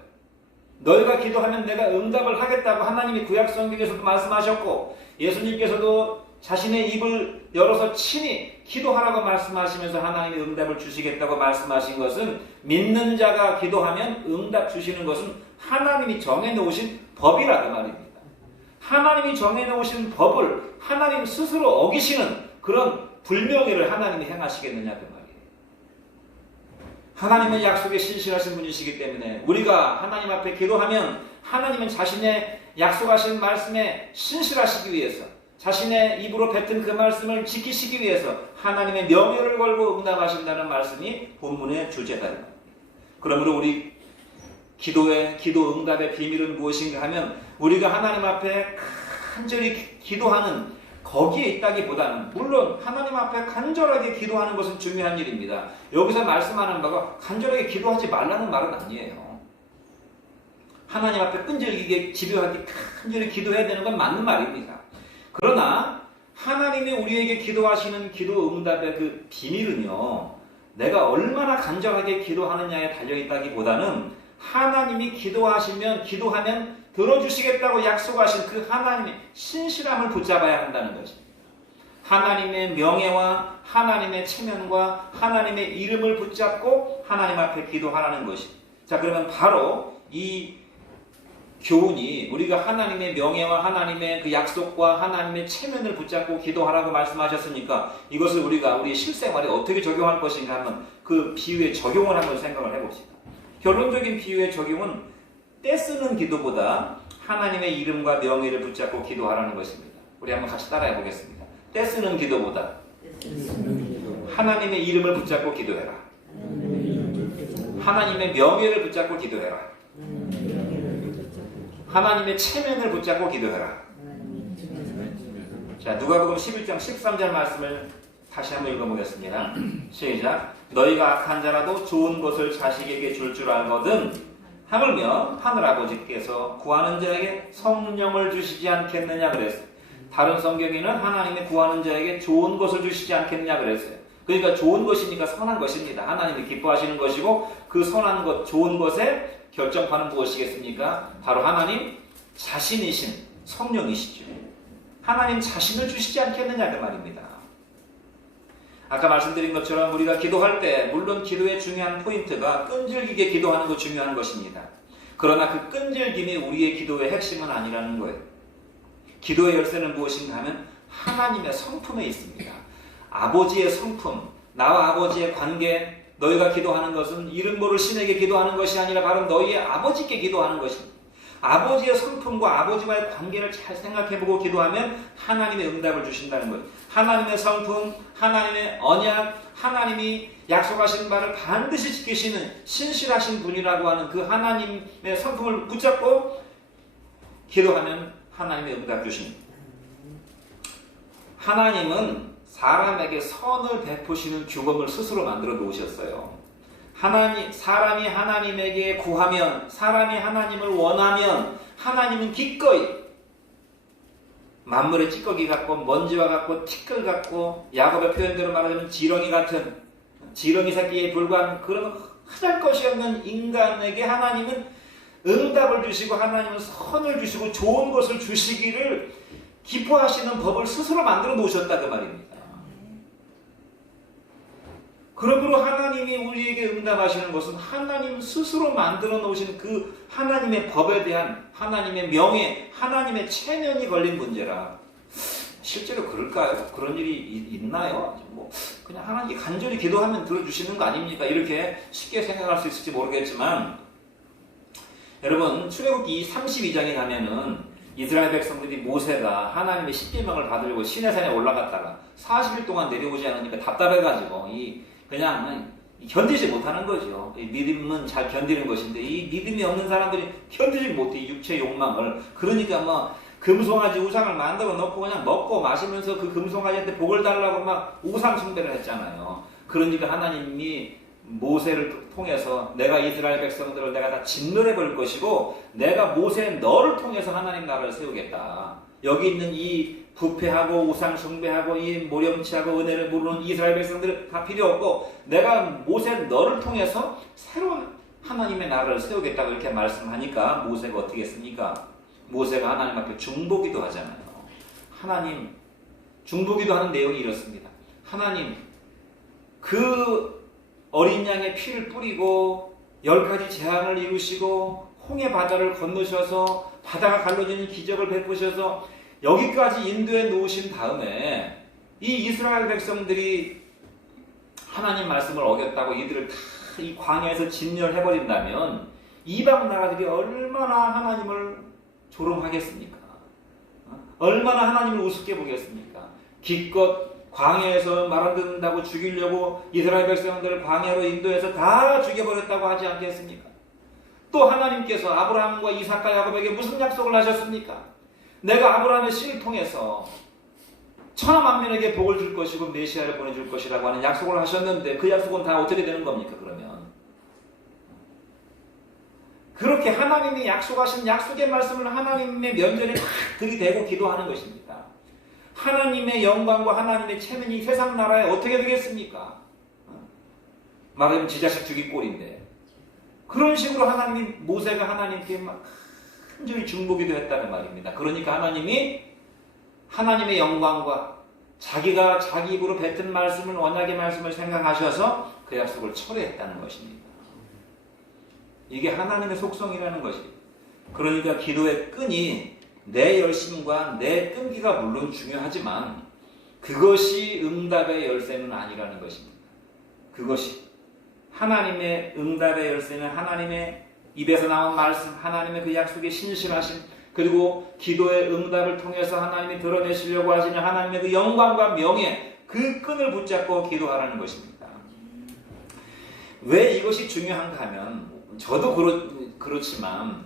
너희가 기도하면 내가 응답을 하겠다고 하나님이 구약성경에서도 말씀하셨고 예수님께서도 자신의 입을 열어서 친히 기도하라고 말씀하시면서 하나님이 응답을 주시겠다고 말씀하신 것은 믿는 자가 기도하면 응답 주시는 것은 하나님이 정해놓으신 법이라고 말입니다. 하나님이 정해놓으신 법을 하나님 스스로 어기시는 그런 불명예를 하나님이 행하시겠느냐 그 말이에요. 하나님은 약속에 신실하신 분이시기 때문에 우리가 하나님 앞에 기도하면 하나님은 자신의 약속하신 말씀에 신실하시기 위해서 자신의 입으로 뱉은 그 말씀을 지키시기 위해서 하나님의 명예를 걸고 응답하신다는 말씀이 본문의 주제다. 그러므로 우리 기도 응답의 비밀은 무엇인가 하면 우리가 하나님 앞에 간절히 기도하는 거기에 있다기보다는 물론 하나님 앞에 간절하게 기도하는 것은 중요한 일입니다. 여기서 말씀하는 바가 간절하게 기도하지 말라는 말은 아니에요. 하나님 앞에 끈질기게 집요하게 간절히 기도해야 되는 건 맞는 말입니다. 그러나 하나님이 우리에게 기도하시는 기도 응답의 그 비밀은요, 내가 얼마나 간절하게 기도하느냐에 달려있다기보다는 하나님이 기도하면 들어주시겠다고 약속하신 그 하나님의 신실함을 붙잡아야 한다는 것입니다. 하나님의 명예와 하나님의 체면과 하나님의 이름을 붙잡고 하나님 앞에 기도하라는 것입니다. 자, 그러면 바로 이 교훈이 우리가 하나님의 명예와 하나님의 그 약속과 하나님의 체면을 붙잡고 기도하라고 말씀하셨으니까 이것을 우리가 우리 실생활에 어떻게 적용할 것인가 하면 그 비유의 적용을 한번 생각을 해봅시다. 결론적인 비유의 적용은 떼쓰는 기도보다 하나님의 이름과 명예를 붙잡고 기도하라는 것입니다. 우리 한번 같이 따라해 보겠습니다. 떼쓰는 기도보다 하나님의 이름을 붙잡고 기도해라. 하나님의 명예를 붙잡고 기도해라. 하나님의 체면을 붙잡고 기도해라. 자, 누가복음 11장 13절 말씀을 다시 한번 읽어보겠습니다. 시작. 너희가 악한 자라도 좋은 것을 자식에게 줄 줄 알거든 하물며 하늘아버지께서 구하는 자에게 성령을 주시지 않겠느냐 그랬어요. 다른 성경에는 하나님의 구하는 자에게 좋은 것을 주시지 않겠느냐 그랬어요. 그러니까 좋은 것이니까 선한 것입니다. 하나님이 기뻐하시는 것이고 그 선한 것, 좋은 것의 결정판은 무엇이겠습니까? 바로 하나님 자신이신 성령이시죠. 하나님 자신을 주시지 않겠느냐 그 말입니다. 아까 말씀드린 것처럼 우리가 기도할 때 물론 기도의 중요한 포인트가 끈질기게 기도하는 것 중요한 것입니다. 그러나 그 끈질김이 우리의 기도의 핵심은 아니라는 거예요. 기도의 열쇠는 무엇인가 하면 하나님의 성품에 있습니다. 아버지의 성품, 나와 아버지의 관계, 너희가 기도하는 것은 이름 모를 신에게 기도하는 것이 아니라 바로 너희의 아버지께 기도하는 것입니다. 아버지의 성품과 아버지와의 관계를 잘 생각해보고 기도하면 하나님의 응답을 주신다는 거예요. 하나님의 성품, 하나님의 언약, 하나님이 약속하신 바를 반드시 지키시는 신실하신 분이라고 하는 그 하나님의 성품을 붙잡고 기도하면 하나님의 응답 주십니다. 하나님은 사람에게 선을 베푸시는 규범을 스스로 만들어 놓으셨어요. 사람이 하나님에게 구하면, 사람이 하나님을 원하면 하나님은 기꺼이 만물의 찌꺼기 같고 먼지와 같고 티끌 같고 야곱의 표현대로 말하자면 지렁이 같은 지렁이 새끼에 불과한 그런 하잘 것이 없는 인간에게 하나님은 응답을 주시고 하나님은 선을 주시고 좋은 것을 주시기를 기뻐하시는 법을 스스로 만들어 놓으셨다 그 말입니다. 그러므로 하나님이 우리에게 응답하시는 것은 하나님 스스로 만들어 놓으신 그 하나님의 법에 대한 하나님의 명예, 하나님의 체면이 걸린 문제라. 실제로 그럴까요? 그런 일이 있나요? 뭐 그냥 하나님께 간절히 기도하면 들어주시는 거 아닙니까? 이렇게 쉽게 생각할 수 있을지 모르겠지만 여러분 출애굽기 32장에 가면은 이스라엘 백성들이 모세가 하나님의 십계명을 받으려고 시내산에 올라갔다가 40일 동안 내려오지 않으니까 답답해가지고 그냥 견디지 못하는 거죠. 이 믿음은 잘 견디는 것인데 이 믿음이 없는 사람들이 견디지 못해 육체의 욕망을. 그러니까 뭐 금송아지 우상을 만들어 놓고 그냥 먹고 마시면서 그 금송아지한테 복을 달라고 막 우상 숭배를 했잖아요. 그러니까 하나님이 모세를 통해서 내가 이스라엘 백성들을 내가 다 진멸해 버릴 것이고 내가 모세 너를 통해서 하나님 나라를 세우겠다. 여기 있는 이 부패하고 우상 숭배하고 이 모렴치하고 은혜를 모르는 이스라엘 백성들은 다 필요 없고 내가 모세 너를 통해서 새로운 하나님의 나라를 세우겠다고 이렇게 말씀하니까 모세가 어떻게 했습니까? 모세가 하나님 앞에 중보기도 하잖아요. 하나님 중보기도 하는 내용이 이렇습니다. 하나님 그 어린 양의 피를 뿌리고 10가지 재앙을 이루시고 홍해 바다를 건너셔서 바다가 갈라지는 기적을 베푸셔서 여기까지 인도해 놓으신 다음에 이 이스라엘 백성들이 하나님 말씀을 어겼다고 이들을 다 이 광야에서 진멸해버린다면 이방 나라들이 얼마나 하나님을 조롱하겠습니까? 얼마나 하나님을 우습게 보겠습니까? 기껏 광야에서 말 안 듣는다고 죽이려고 이스라엘 백성들을 광야로 인도해서 다 죽여버렸다고 하지 않겠습니까? 또 하나님께서 아브라함과 이삭과 야곱에게 무슨 약속을 하셨습니까? 내가 아브라함의 씨를 통해서 천하만민에게 복을 줄 것이고 메시아를 보내줄 것이라고 하는 약속을 하셨는데 그 약속은 다 어떻게 되는 겁니까? 그러면 그렇게 하나님이 약속하신 약속의 말씀을 하나님의 면전에 탁 들이대고 기도하는 것입니다. 하나님의 영광과 하나님의 체면이 세상 나라에 어떻게 되겠습니까? 말하자면 지 자식 죽일 꼴인데 그런 식으로 모세가 하나님께 막 간절히 중보기도 했다는 말입니다. 그러니까 하나님이 하나님의 영광과 자기가 자기 입으로 뱉은 말씀을 언약의 말씀을 생각하셔서 그 약속을 철회했다는 것입니다. 이게 하나님의 속성이라는 것입니다. 그러니까 기도의 끈이 내 열심과 내 끈기가 물론 중요하지만 그것이 응답의 열쇠는 아니라는 것입니다. 그것이 하나님의 응답의 열쇠는 하나님의 입에서 나온 말씀, 하나님의 그 약속의 신실하심, 그리고 기도의 응답을 통해서 하나님이 드러내시려고 하시는 하나님의 그 영광과 명예, 그 끈을 붙잡고 기도하라는 것입니다. 왜 이것이 중요한가 하면 저도 그렇지만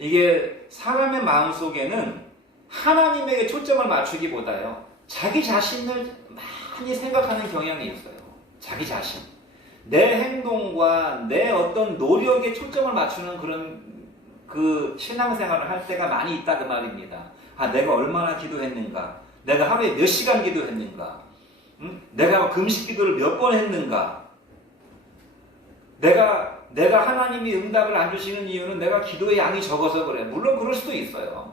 이게 사람의 마음속에는 하나님에게 초점을 맞추기보다요, 자기 자신을 많이 생각하는 경향이 있어요. 자기 자신. 내 행동과 내 어떤 노력에 초점을 맞추는 그런 그 신앙생활을 할 때가 많이 있다 그 말입니다. 아, 내가 얼마나 기도했는가? 내가 하루에 몇 시간 기도했는가? 응? 내가 금식 기도를 몇 번 했는가? 내가 하나님이 응답을 안 주시는 이유는 내가 기도의 양이 적어서 그래. 물론 그럴 수도 있어요.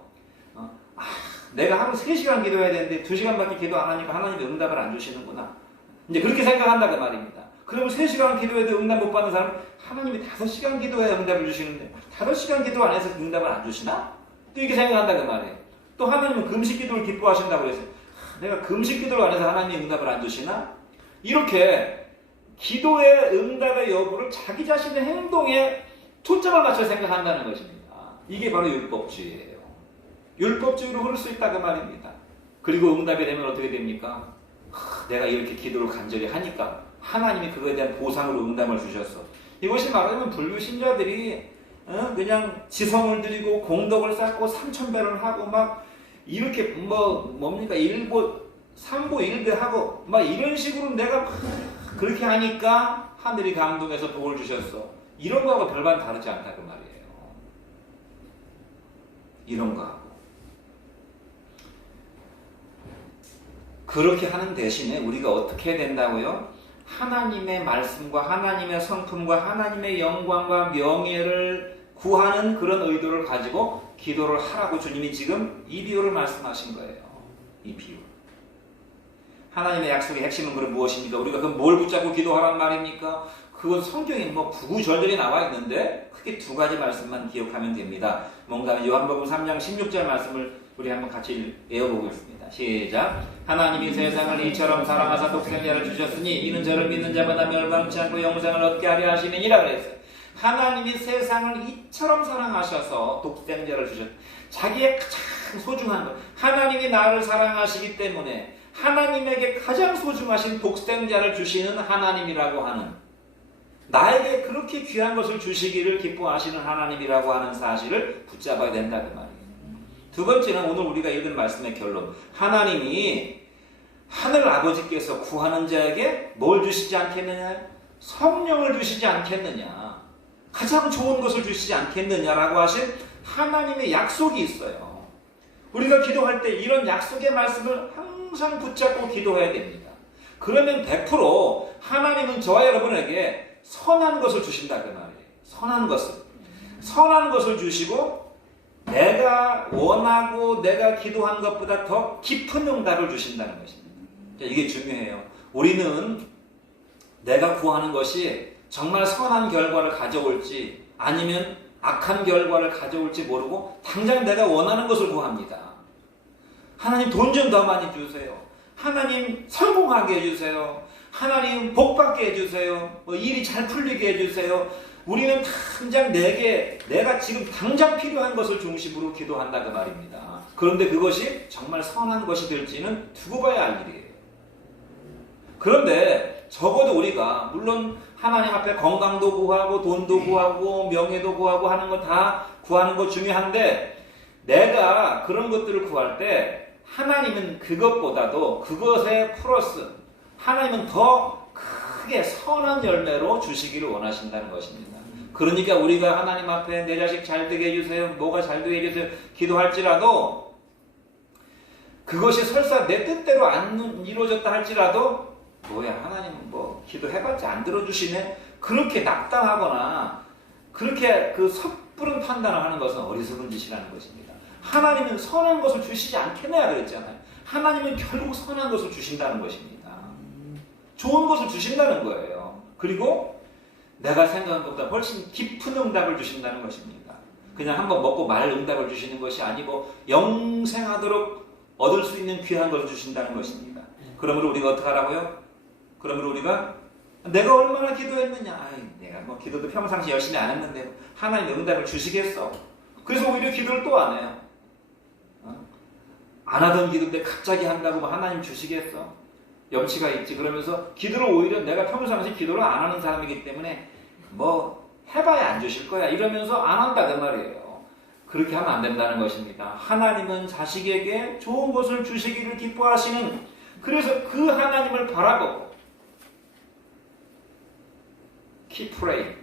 내가 하루 3시간 기도해야 되는데 2시간밖에 기도 안 하니까 하나님이 응답을 안 주시는구나. 이제 그렇게 생각한다 그 말입니다. 그러면 3시간 기도해도 응답 못 받는 사람은 하나님이 5시간 기도해야 응답을 주시는데 5시간 기도 안 해서 응답을 안 주시나? 또 이렇게 생각한다 그 말이에요. 또 하나님은 금식 기도를 기뻐하신다고 그랬어요. 내가 금식 기도를 안 해서 하나님이 응답을 안 주시나? 이렇게 기도의 응답의 여부를 자기 자신의 행동에 초점을 맞춰 생각한다는 것입니다. 이게 바로 율법주의예요. 율법주의로 흐를 수 있다 그 말입니다. 그리고 응답이 되면 어떻게 됩니까? 내가 이렇게 기도를 간절히 하니까 하나님이 그거에 대한 보상으로 응답을 주셨어. 이것이 말하면 불교 신자들이 그냥 지성을 드리고 공덕을 쌓고 삼천배를 하고 막 이렇게 뭡니까 삼보 일배하고 막 이런 식으로 내가 막 그렇게 하니까 하늘이 감동해서 복을 주셨어. 이런 거하고 별반 다르지 않다 그 말이에요. 이런 거하고. 그렇게 하는 대신에 우리가 어떻게 해야 된다고요? 하나님의 말씀과 하나님의 성품과 하나님의 영광과 명예를 구하는 그런 의도를 가지고 기도를 하라고 주님이 지금 이 비유를 말씀하신 거예요. 이 비유. 하나님의 약속의 핵심은 그럼 무엇입니까? 우리가 그럼 뭘 붙잡고 기도하란 말입니까? 그건 성경에 구구절절히 나와 있는데 크게 2가지 말씀만 기억하면 됩니다. 뭔가 하면 요한복음 3장 16절 말씀을 우리 한번 같이 외워보겠습니다. 시작. 하나님이 세상을 이처럼 사랑하사 독생자를 주셨으니 이는 저를 믿는 자마다 멸망치 않고 영생을 얻게 하려 하심이니라 그랬어요. 하나님이 세상을 이처럼 사랑하셔서 독생자를 주셨어요. 자기의 가장 소중한 것. 하나님이 나를 사랑하시기 때문에 하나님에게 가장 소중하신 독생자를 주시는 하나님이라고 하는, 나에게 그렇게 귀한 것을 주시기를 기뻐하시는 하나님이라고 하는 사실을 붙잡아야 된다 그 말이에요. 2번째는 오늘 우리가 읽은 말씀의 결론. 하나님이 하늘 아버지께서 구하는 자에게 뭘 주시지 않겠느냐? 성령을 주시지 않겠느냐? 가장 좋은 것을 주시지 않겠느냐라고 하신 하나님의 약속이 있어요. 우리가 기도할 때 이런 약속의 말씀을 항상 붙잡고 기도해야 됩니다. 그러면 100% 하나님은 저와 여러분에게 선한 것을 주신다 그 말이에요. 선한 것을 주시고 내가 원하고 내가 기도한 것보다 더 깊은 응답을 주신다는 것입니다. 이게 중요해요. 우리는 내가 구하는 것이 정말 선한 결과를 가져올지 아니면 악한 결과를 가져올지 모르고 당장 내가 원하는 것을 구합니다. 하나님 돈 좀 더 많이 주세요. 하나님 성공하게 해주세요. 하나님 복받게 해주세요. 일이 잘 풀리게 해주세요. 우리는 당장 내가 지금 당장 필요한 것을 중심으로 기도한다 그 말입니다. 그런데 그것이 정말 선한 것이 될지는 두고 봐야 할 일이에요. 그런데 적어도 우리가 물론 하나님 앞에 건강도 구하고 돈도 구하고 명예도 구하고 하는 거 다 구하는 거 중요한데, 내가 그런 것들을 구할 때 하나님은 그것보다도 그것에 플러스 하나님은 더 크게 선한 열매로 주시기를 원하신다는 것입니다. 그러니까 우리가 하나님 앞에 내 자식 잘 되게 해주세요, 뭐가 잘 되게 해주세요 기도할지라도 그것이 설사 내 뜻대로 안 이루어졌다 할지라도 뭐야 하나님은 뭐 기도해봤자 안 들어주시네, 그렇게 낙담하거나 그렇게 그 섣부른 판단을 하는 것은 어리석은 짓이라는 것입니다. 하나님은 선한 것을 주시지 않겠냐 그랬잖아요. 하나님은 결국 선한 것을 주신다는 것입니다. 좋은 것을 주신다는 거예요. 그리고 내가 생각한 것보다 훨씬 깊은 응답을 주신다는 것입니다. 그냥 한번 먹고 말 응답을 주시는 것이 아니고 영생하도록 얻을 수 있는 귀한 것을 주신다는 것입니다. 그러므로 우리가 어떻게 하라고요? 그러므로 우리가 내가 얼마나 기도했느냐, 내가 뭐 기도도 평상시 열심히 안 했는데 하나님의 응답을 주시겠어? 그래서 오히려 기도를 또 안 해요. 안 하던 기도인데 갑자기 한다고 뭐 하나님 주시겠어? 염치가 있지. 그러면서 기도를 오히려 내가 평상시 기도를 안 하는 사람이기 때문에 뭐 해봐야 안 주실 거야 이러면서 안 한다 그 말이에요. 그렇게 하면 안 된다는 것입니다. 하나님은 자식에게 좋은 것을 주시기를 기뻐하시는, 그래서 그 하나님을 바라보고 keep praying,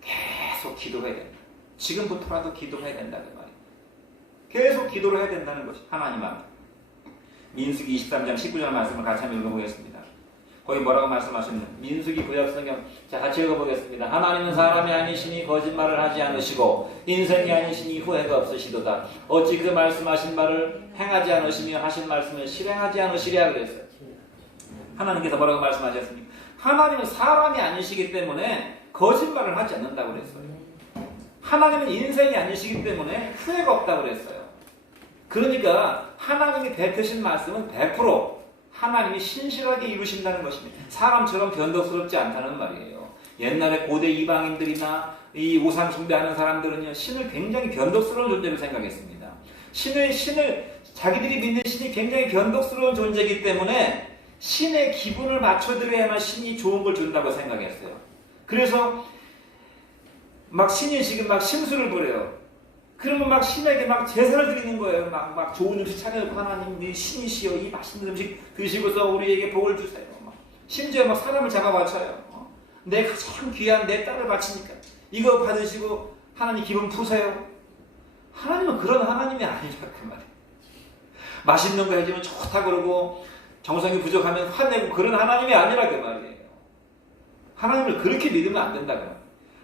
계속 기도해야 된다. 지금부터라도 기도해야 된다는 말이에요. 계속 기도를 해야 된다는 것이 하나님 앞에. 민수기 23장 19절 말씀을 같이 한번 읽어보겠습니다. 거기 뭐라고 말씀하셨나요? 민수기 구약성경, 자 같이 읽어보겠습니다. 하나님은 사람이 아니시니 거짓말을 하지 않으시고 인생이 아니시니 후회가 없으시도다. 어찌 그 말씀하신 말을 행하지 않으시며 하신 말씀을 실행하지 않으시랴 그랬어요. 하나님께서 뭐라고 말씀하셨습니까? 하나님은 사람이 아니시기 때문에 거짓말을 하지 않는다고 그랬어요. 하나님은 인생이 아니시기 때문에 후회가 없다고 그랬어요. 그러니까 하나님이 베푸신 말씀은 100% 하나님이 신실하게 이루신다는 것입니다. 사람처럼 변덕스럽지 않다는 말이에요. 옛날에 고대 이방인들이나 이 우상 숭배하는 사람들은요, 신을 굉장히 변덕스러운 존재로 생각했습니다. 자기들이 믿는 신이 굉장히 변덕스러운 존재이기 때문에 신의 기분을 맞춰드려야만 신이 좋은 걸 준다고 생각했어요. 그래서 막 신이 지금 막 심술을 부려요. 그러면 막 신에게 막 제사를 드리는 거예요. 막 좋은 음식 차려놓고 하나님, 네 신이시여 이 맛있는 음식 드시고서 우리에게 복을 주세요. 심지어 막 사람을 잡아 바쳐요. 내 가장 귀한 내 딸을 바치니까 이거 받으시고 하나님 기분 푸세요. 하나님은 그런 하나님이 아니라 그 말이에요. 맛있는 거 해주면 좋다 그러고 정성이 부족하면 화내고 그런 하나님이 아니라 그 말이에요. 하나님을 그렇게 믿으면 안 된다 그 말이에요.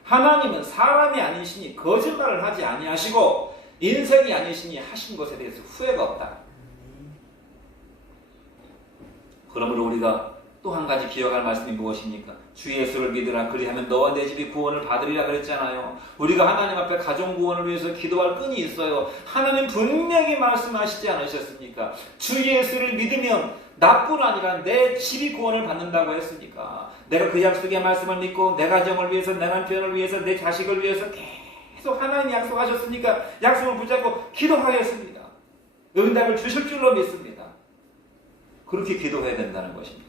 하나님은 사람이 아니시니 거짓말을 하지 아니하시고 인생이 아니시니 하신 것에 대해서 후회가 없다. 그러므로 우리가 또 한 가지 기억할 말씀이 무엇입니까? 주 예수를 믿으라. 그리하면 너와 내 집이 구원을 받으리라 그랬잖아요. 우리가 하나님 앞에 가정 구원을 위해서 기도할 끈이 있어요. 하나님 분명히 말씀하시지 않으셨습니까? 주 예수를 믿으면 나뿐 아니라 내 집이 구원을 받는다고 했으니까 내가 그 약속의 말씀을 믿고 내 가정을 위해서, 내 남편을 위해서, 내 자식을 위해서 계속 하나님이 약속하셨으니까 약속을 붙잡고 기도하겠습니다. 응답을 주실 줄로 믿습니다. 그렇게 기도해야 된다는 것입니다.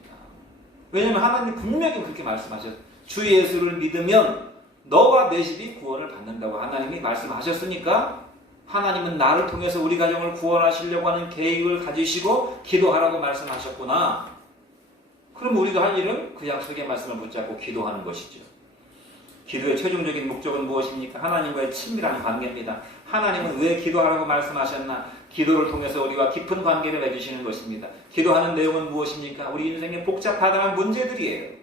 왜냐하면 하나님 분명히 그렇게 말씀하셨어요. 주 예수를 믿으면 너와 내 집이 구원을 받는다고 하나님이 말씀하셨으니까 하나님은 나를 통해서 우리 가정을 구원하시려고 하는 계획을 가지시고 기도하라고 말씀하셨구나. 그럼 우리가 할 일은 그 약속의 말씀을 붙잡고 기도하는 것이죠. 기도의 최종적인 목적은 무엇입니까? 하나님과의 친밀한 관계입니다. 하나님은 왜 기도하라고 말씀하셨나? 기도를 통해서 우리와 깊은 관계를 맺으시는 것입니다. 기도하는 내용은 무엇입니까? 우리 인생의 복잡하다는 문제들이에요.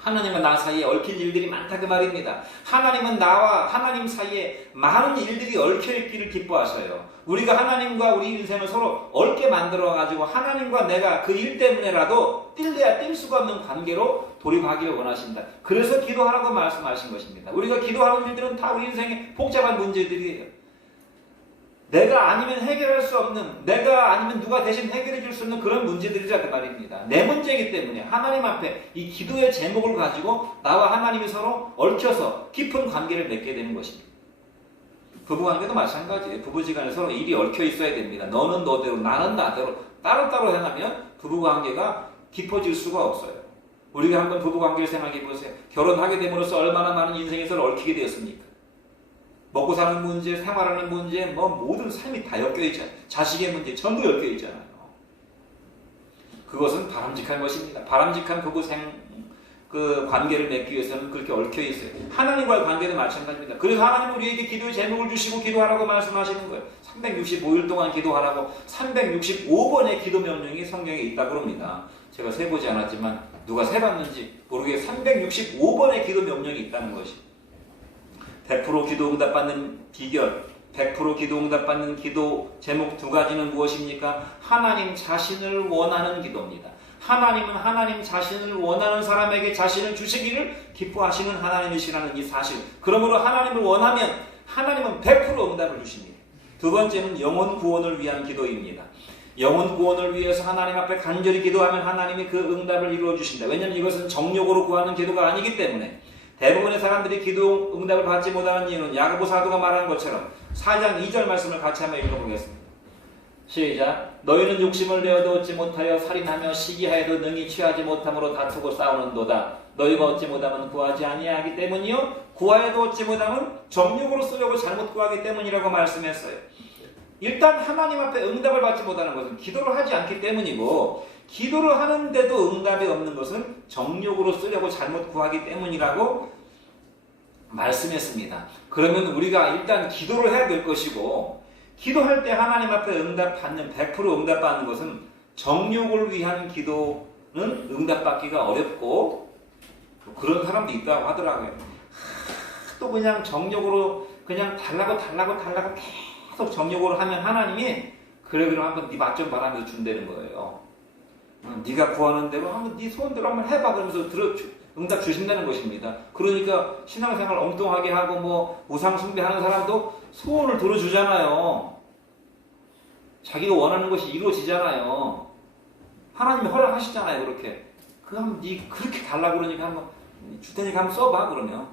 하나님과 나 사이에 얽힌 일들이 많다 그 말입니다. 하나님은 나와 하나님 사이에 많은 일들이 얽혀있기를 기뻐하셔요. 우리가 하나님과 우리 인생을 서로 얽게 만들어가지고 하나님과 내가 그 일 때문에라도 뛸래야 뛸 수가 없는 관계로 돌입하기를 원하신다. 그래서 기도하라고 말씀하신 것입니다. 우리가 기도하는 일들은 다 우리 인생의 복잡한 문제들이에요. 내가 아니면 해결할 수 없는, 내가 아니면 누가 대신 해결해 줄 수 없는 그런 문제들이자 그 말입니다. 내 문제이기 때문에 하나님 앞에 이 기도의 제목을 가지고 나와 하나님이 서로 얽혀서 깊은 관계를 맺게 되는 것입니다. 부부관계도 마찬가지예요. 부부지간에 서로 일이 얽혀 있어야 됩니다. 너는 너대로, 나는 나대로 따로따로 행하면 부부관계가 깊어질 수가 없어요. 우리가 한번 부부관계를 생각해 보세요. 결혼하게 됨으로써 얼마나 많은 인생에 서로 얽히게 되었습니까? 먹고 사는 문제, 생활하는 문제, 모든 삶이 다 엮여 있잖아요. 자식의 문제 전부 엮여 있잖아요. 그것은 바람직한 것입니다. 바람직한 부부 그 관계를 맺기 위해서는 그렇게 얽혀 있어요. 하나님과의 관계도 마찬가지입니다. 그래서 하나님은 우리에게 기도의 제목을 주시고 기도하라고 말씀하시는 거예요. 365일 동안 기도하라고 365번의 기도 명령이 성경에 있다고 합니다. 제가 세보지 않았지만 누가 세봤는지 모르게 365번의 기도 명령이 있다는 것이. 100% 기도 응답받는 비결, 100% 기도 응답받는 기도 제목 두 가지는 무엇입니까? 하나님 자신을 원하는 기도입니다. 하나님은 하나님 자신을 원하는 사람에게 자신을 주시기를 기뻐하시는 하나님이시라는 이 사실. 그러므로 하나님을 원하면 하나님은 100% 응답을 주십니다. 두 번째는 영혼 구원을 위한 기도입니다. 영혼 구원을 위해서 하나님 앞에 간절히 기도하면 하나님이 그 응답을 이루어 주신다. 왜냐하면 이것은 정욕으로 구하는 기도가 아니기 때문에. 대부분의 사람들이 기도 응답을 받지 못하는 이유는 야고보 사도가 말한 것처럼 4장 2절 말씀을 같이 한번 읽어보겠습니다. 시작. 너희는 욕심을 내어도 얻지 못하여 살인하며 시기하여도 능히 취하지 못함으로 다투고 싸우는도다. 너희가 얻지 못하면 구하지 아니하기 때문이요 구하여도 얻지 못하면 정욕으로 쓰려고 잘못 구하기 때문이라고 말씀했어요. 일단 하나님 앞에 응답을 받지 못하는 것은 기도를 하지 않기 때문이고, 기도를 하는데도 응답이 없는 것은 정욕으로 쓰려고 잘못 구하기 때문이라고 말씀했습니다. 그러면 우리가 일단 기도를 해야 될 것이고, 기도할 때 하나님 앞에 응답받는 100% 응답받는 것은 정욕을 위한 기도는 응답받기가 어렵고, 그런 사람도 있다고 하더라고요. 또 그냥 정욕으로 그냥 달라고 계속 정욕으로 하면 하나님이 그래 그럼 한번 네 맛 좀 봐라면서 준다는 거예요. 네가 구하는 대로 한번 네 소원대로 한번 해봐 그러면서 응답 주신다는 것입니다. 그러니까 신앙생활 엉뚱하게 하고 뭐 우상 숭배하는 사람도 소원을 들어주잖아요. 자기가 원하는 것이 이루어지잖아요. 하나님이 허락하시잖아요. 그렇게 그럼 네 그렇게 달라고 그러니까 한번 줄 테니까 한번 써봐 그러면.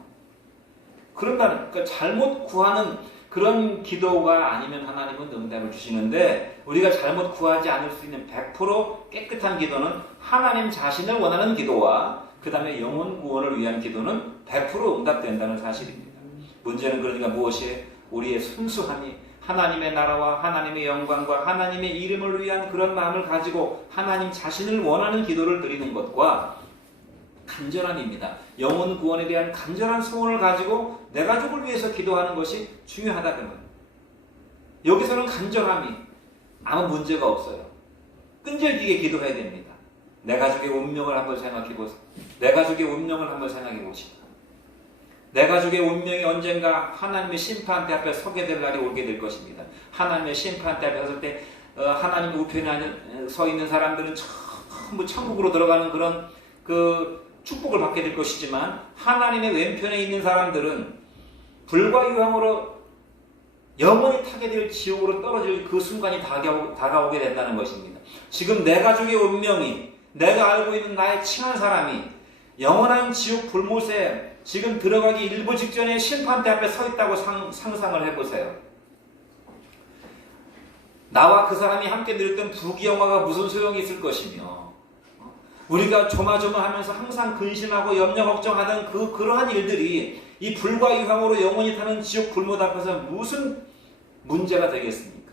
그러니까 잘못 구하는 그런 기도가 아니면 하나님은 응답을 주시는데, 우리가 잘못 구하지 않을 수 있는 100% 깨끗한 기도는 하나님 자신을 원하는 기도와 그 다음에 영혼 구원을 위한 기도는 100% 응답된다는 사실입니다. 문제는 그러니까 무엇이에요? 우리의 순수함이 하나님의 나라와 하나님의 영광과 하나님의 이름을 위한 그런 마음을 가지고 하나님 자신을 원하는 기도를 드리는 것과 간절함입니다. 영혼 구원에 대한 간절한 소원을 가지고 내 가족을 위해서 기도하는 것이 중요하다 그러면 여기서는 간절함이 아무 문제가 없어요. 끈질기게 기도해야 됩니다. 내 가족의 운명을 한번 생각해 보세요. 내 가족의 운명을 한번 생각해 보시다. 내 가족의 운명이 언젠가 하나님의 심판대 앞에 서게 될 날이 오게 될 것입니다. 하나님의 심판대 앞에 섰을 때 하나님 우편에 서 있는 사람들은 전부 천국으로 들어가는 그런 축복을 받게 될 것이지만, 하나님의 왼편에 있는 사람들은 불과 유황으로 영원히 타게 될 지옥으로 떨어질 그 순간이 다가오게 된다는 것입니다. 지금 내 가족의 운명이, 내가 알고 있는 나의 친한 사람이 영원한 지옥 불못에 지금 들어가기 일부 직전에 심판대 앞에 서 있다고 상상을 해보세요. 나와 그 사람이 함께 누렸던 부귀영화가 무슨 소용이 있을 것이며, 우리가 조마조마하면서 항상 근심하고 염려 걱정하던 그러한 일들이 이 불과 유황으로 영원히 타는 지옥 불못 앞에서 무슨 문제가 되겠습니까?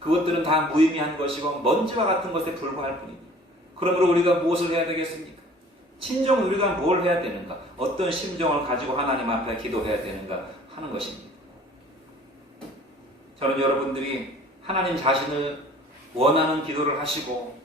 그것들은 다 무의미한 것이고 먼지와 같은 것에 불과할 뿐입니다. 그러므로 우리가 무엇을 해야 되겠습니까? 진정 우리가 뭘 해야 되는가? 어떤 심정을 가지고 하나님 앞에 기도해야 되는가 하는 것입니다. 저는 여러분들이 하나님 자신을 원하는 기도를 하시고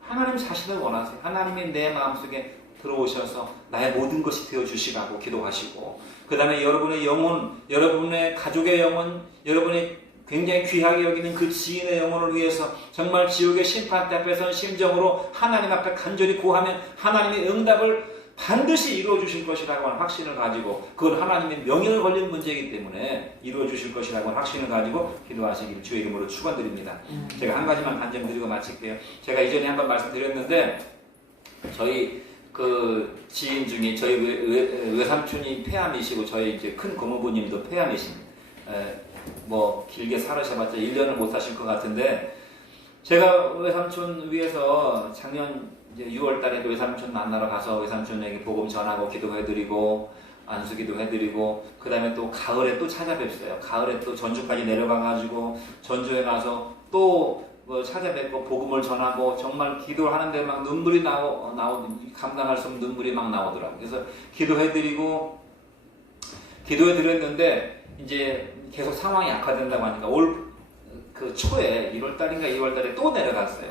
하나님 자신을 원하세요. 하나님이 내 마음속에 들어오셔서 나의 모든 것이 되어주시라고 기도하시고, 그 다음에 여러분의 영혼, 여러분의 가족의 영혼, 여러분의 굉장히 귀하게 여기는 그 지인의 영혼을 위해서 정말 지옥의 심판대 앞에서 심정으로 하나님 앞에 간절히 구하면 하나님의 응답을 반드시 이루어 주실 것이라고 하는 확신을 가지고, 그건 하나님의 명예를 걸린 문제이기 때문에 이루어 주실 것이라고 하는 확신을 가지고 기도하시기를 주의 이름으로 축원드립니다. 제가 한 가지만 간증드리고 마칠게요. 제가 이전에 한번 말씀드렸는데, 저희 그 지인 중에 저희 외삼촌이 폐암이시고 저희 이제 큰 고모부님도 폐암이십니다. 뭐 길게 살으셔봤자 1년을 못 사실 것 같은데, 제가 외삼촌 위해서 작년 이제 6월 달에 외삼촌 만나러 가서 외삼촌에게 복음 전하고 기도해드리고 안수기도 해드리고, 그 다음에 또 가을에 또 찾아뵙어요. 가을에 또 전주까지 내려가가지고 전주에 가서 또 찾아뵙고 복음을 전하고, 정말 기도를 하는데 막 눈물이 감당할 수 없는 눈물이 막 나오더라고요. 그래서 기도해드렸는데 이제 계속 상황이 악화된다고 하니까 올 그 초에 1월달인가 2월달에 또 내려갔어요.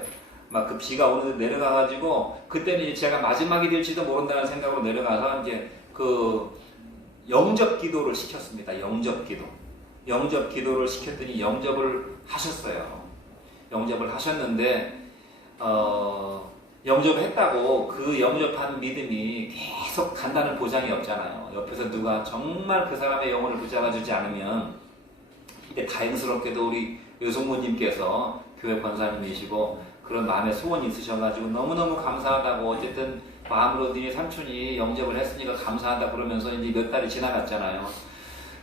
막 그 비가 오는데 내려가가지고, 그때는 이제 제가 마지막이 될지도 모른다는 생각으로 내려가서 이제 그 영접 기도를 시켰습니다. 영접 기도를 시켰더니 영접을 하셨어요. 영접을 하셨는데 영접을 했다고 그 영접한 믿음이 계속 간다는 보장이 없잖아요. 옆에서 누가 정말 그 사람의 영혼을 붙잡아 주지 않으면. 근데 다행스럽게도 우리 여성모님께서 교회 권사님이시고 그런 마음의 소원이 있으셔가지고 너무너무 감사하다고, 어쨌든 마음으로 네 삼촌이 영접을 했으니까 감사하다 그러면서 이제 몇 달이 지나갔잖아요.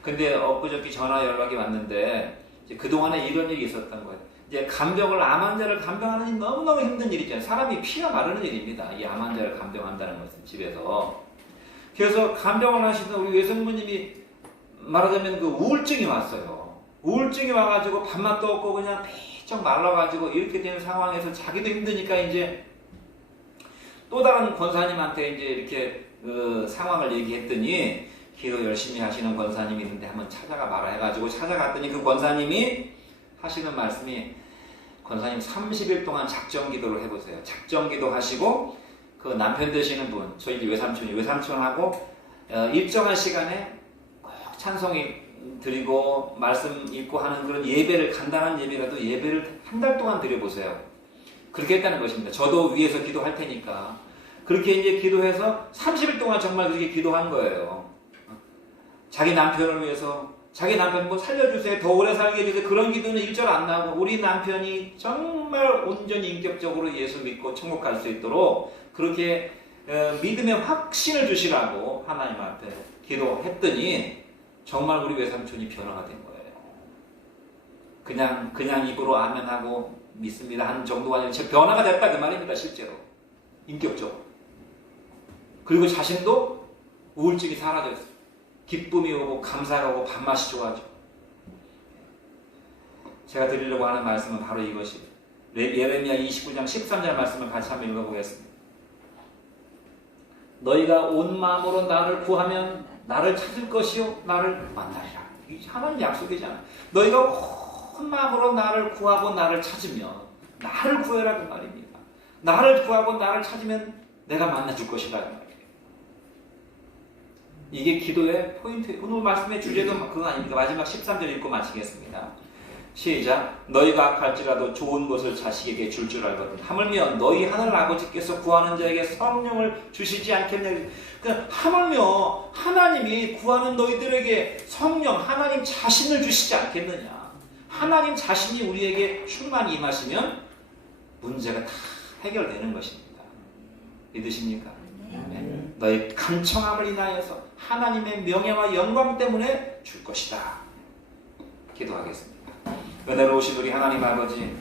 근데 엊그저께 전화 연락이 왔는데 이제 그동안에 이런 일이 있었던 거예요. 이제 암 환자를 간병하는 일 너무너무 힘든 일이잖아요. 사람이 피가 마르는 일입니다. 이 암 환자를 간병한다는 것은 집에서. 그래서 간병을 하시던 우리 외숙모님이 말하자면 그 우울증이 왔어요. 우울증이 와가지고 밥맛도 없고 그냥 삐쩍 말라가지고 이렇게 되는 상황에서 자기도 힘드니까 이제 또 다른 권사님한테 이제 이렇게 그 상황을 얘기했더니 기도 열심히 하시는 권사님이 있는데 한번 찾아가 봐라 해가지고 찾아갔더니 그 권사님이 하시는 말씀이 권사님 30일 동안 작정 기도를 해보세요. 작정 기도 하시고 그 남편 되시는 분, 저희 외삼촌하고 일정한 시간에 꼭 찬송이 드리고 말씀 읽고 하는 그런 예배를, 간단한 예배라도 예배를 한 달 동안 드려보세요. 그렇게 했다는 것입니다. 저도 위에서 기도할 테니까. 그렇게 이제 기도해서 30일 동안 정말 그렇게 기도한 거예요. 자기 남편을 위해서, 자기 남편 뭐 살려주세요, 더 오래 살게 해주세요, 그런 기도는 일절 안 나오고 우리 남편이 정말 온전히 인격적으로 예수 믿고 천국 갈 수 있도록 그렇게 믿음의 확신을 주시라고 하나님 앞에 기도했더니 정말 우리 외삼촌이 변화가 된 거예요. 그냥 입으로 아멘하고 믿습니다 하는 정도가 아니라 변화가 됐다 그 말입니다. 실제로 인격적으로. 그리고 자신도 우울증이 사라졌어요. 기쁨이 오고 감사가 오고 밥맛이 좋아져. 제가 드리려고 하는 말씀은 바로 이것이 예레미야 29장 13절 말씀을 같이 한번 읽어보겠습니다. 너희가 온 마음으로 나를 구하면 나를 찾을 것이요 나를 만나리라. 이게 하나님 약속이잖아. 너희가 온 마음으로 나를 구하고 나를 찾으면 나를 구해라 그 말입니다. 나를 구하고 나를 찾으면 내가 만나줄 것이다 그 말이에요. 이게 기도의 포인트예요. 오늘 말씀의 주제도 그거 아닙니까? 마지막 13절 읽고 마치겠습니다. 시작. 너희가 악할지라도 좋은 것을 자식에게 줄 줄 알거든. 하물며 너희 하늘 아버지께서 구하는 자에게 성령을 주시지 않겠냐. 그러니까 하물며 하나님이 구하는 너희들에게 성령, 하나님 자신을 주시지 않겠느냐. 하나님 자신이 우리에게 충만히 임하시면 문제가 다 해결되는 것입니다. 믿으십니까? 네. 너희 간청함을 인하여서 하나님의 명예와 영광 때문에 줄 것이다. 기도하겠습니다. 은혜로우신 우리 하나님 아버지,